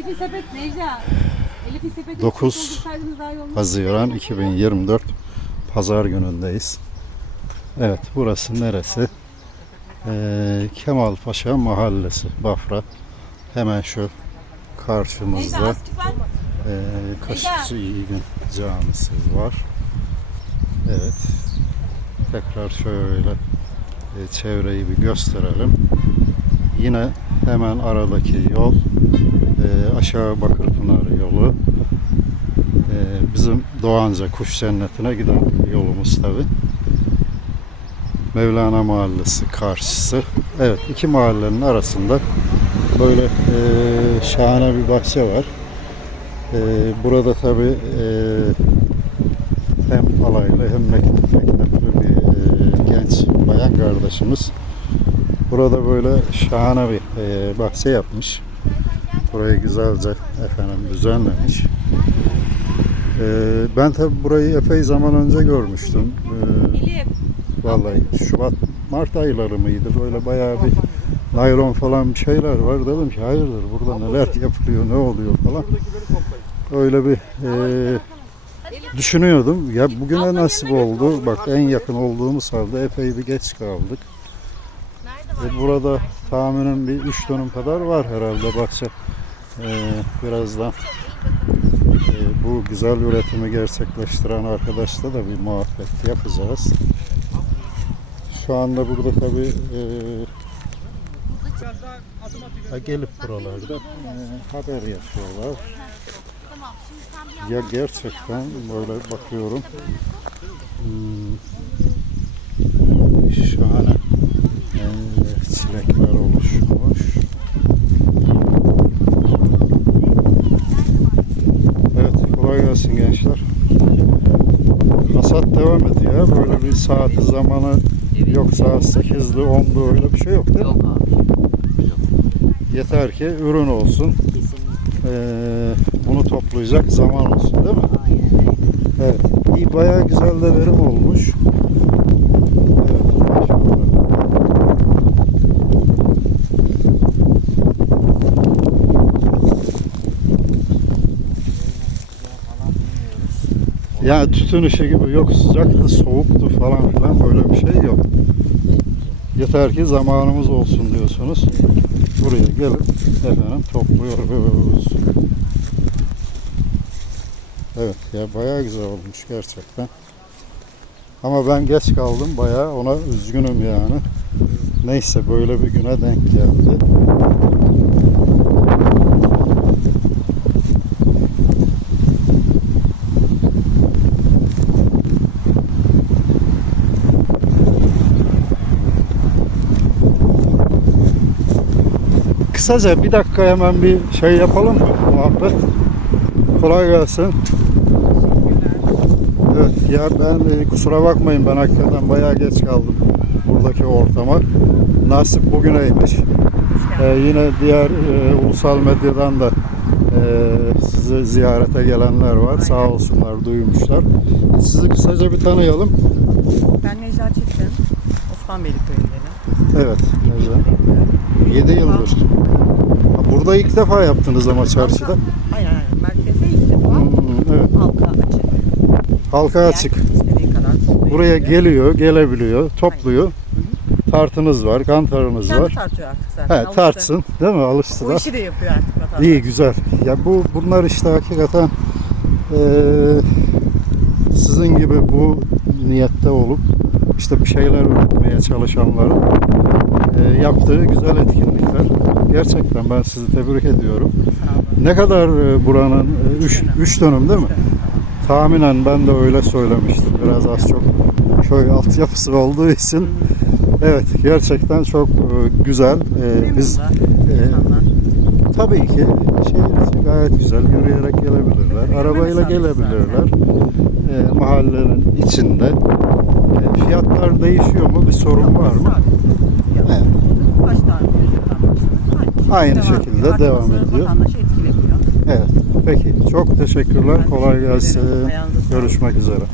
Elif'in sepet Necla. Elif'in sepeti 9 doldursaydınız daha iyi olmaz. Haziran 2024 Pazar günündeyiz. Evet burası neresi? Ee, Kemalpaşa Mahallesi Bafra. Hemen şu karşımızda ee, Kaşıkçı Yiğit'in camisi var. Evet. Tekrar şöyle e, çevreyi bir gösterelim. Yine hemen aradaki yol e, aşağı Bakırpınar yolu. E, bizim Doğanca Kuş Cenneti'ne giden yolumuz tabi. Mevlana Mahallesi karşısı. Evet iki mahallenin arasında böyle e, şahane bir bahçe var. E, burada tabi hem alaylı hem mektep, mektepli bir e, genç bayan kardeşimiz. Burada böyle şahane bir e, bahçe yapmış. Burayı güzelce efendim düzenlemiş. E, ben tabi burayı epey zaman önce görmüştüm. E. Vallahi Şubat Mart ayları mıydı böyle bayağı bir naylon falan bir şeyler var dedim ki hayırdır burada neler yapılıyor ne oluyor falan öyle bir e, düşünüyordum ya bugüne nasip oldu bak en yakın olduğumuz halde epey bir geç kaldık e, burada tahminen bir 3 dönüm kadar var herhalde bahçe e, birazdan e, bu güzel üretimi gerçekleştiren arkadaşla da bir muhabbet yapacağız. Şu anda burada tabi gelip buralarda e, haber yapıyorlar. Ya gerçekten böyle bakıyorum hmm, şahane e, çilekler oluşmuş. Evet kolay gelsin gençler. Hasat devam ediyor. Böyle bir saati zamanı yok saat 8'li 10'lu öyle bir şey yok değil mi? Yok abi. Yeter ki ürün olsun. Ee, bunu toplayacak zaman olsun değil mi? Aynen. Evet. İyi bayağı güzel de verim olmuş. Yani tütün işi gibi yok sıcaktı, soğuktu falan filan böyle bir şey yok. Yeter ki zamanımız olsun diyorsunuz. Buraya gelip efendim topluyoruz. Evet ya bayağı güzel olmuş gerçekten. Ama ben geç kaldım bayağı ona üzgünüm yani. Neyse böyle bir güne denk geldi. Kısaca bir dakika hemen bir şey yapalım mı? Muhabbet. Kolay gelsin. Evet ya ben e, kusura bakmayın ben hakikaten bayağı geç kaldım buradaki ortama. Nasip bugüneymiş. Ee, yine diğer e, ulusal medyadan da e, sizi ziyarete gelenler var. Sağ olsunlar duymuşlar. Sizi kısaca bir tanıyalım. Ben Necla Çetin, Osmanbeyli köyündenim. Evet. Necla. 7 yıldır. Ha, Burada ilk defa yaptınız ama çarşıda. Aynen aynen. Merkeze ilk defa Hmm, evet. halka açık. Halka açık. İstediği kadar toplayabiliyor. Buraya geliyor, gelebiliyor, topluyor. Tartınız var, kantarınız Kendi var. tartıyor artık zaten. He, alıştı. tartsın, değil mi? O da. işi de yapıyor artık vatandaş. İyi, güzel. Ya bu bunlar işte hakikaten eee, sizin gibi bu niyette olup işte bir şeyler üretmeye çalışanların eee, yaptığı güzel etkinlikler. Gerçekten ben sizi tebrik ediyorum. Ne kadar eee, buranın 3 dönüm. 3 dönüm değil mi? Tahminen ben de öyle söylemiştim. Biraz az çok köy altyapısı olduğu için. Evet gerçekten çok e, güzel. E, biz e, tabii ki şehir gayet güzel yürüyerek gelebilirler. Arabayla gelebilirler. E, mahallenin içinde. E, fiyatlar değişiyor mu? Bir sorun var mı? Evet. Baştan, baştan. Aynı Devam şekilde ediyor. devam ediyor. Vatandaşı etkilemiyor. Evet. Peki. Çok teşekkürler. Ben Kolay teşekkür ederim. gelsin. Ayağınıza sağlık. Görüşmek üzere.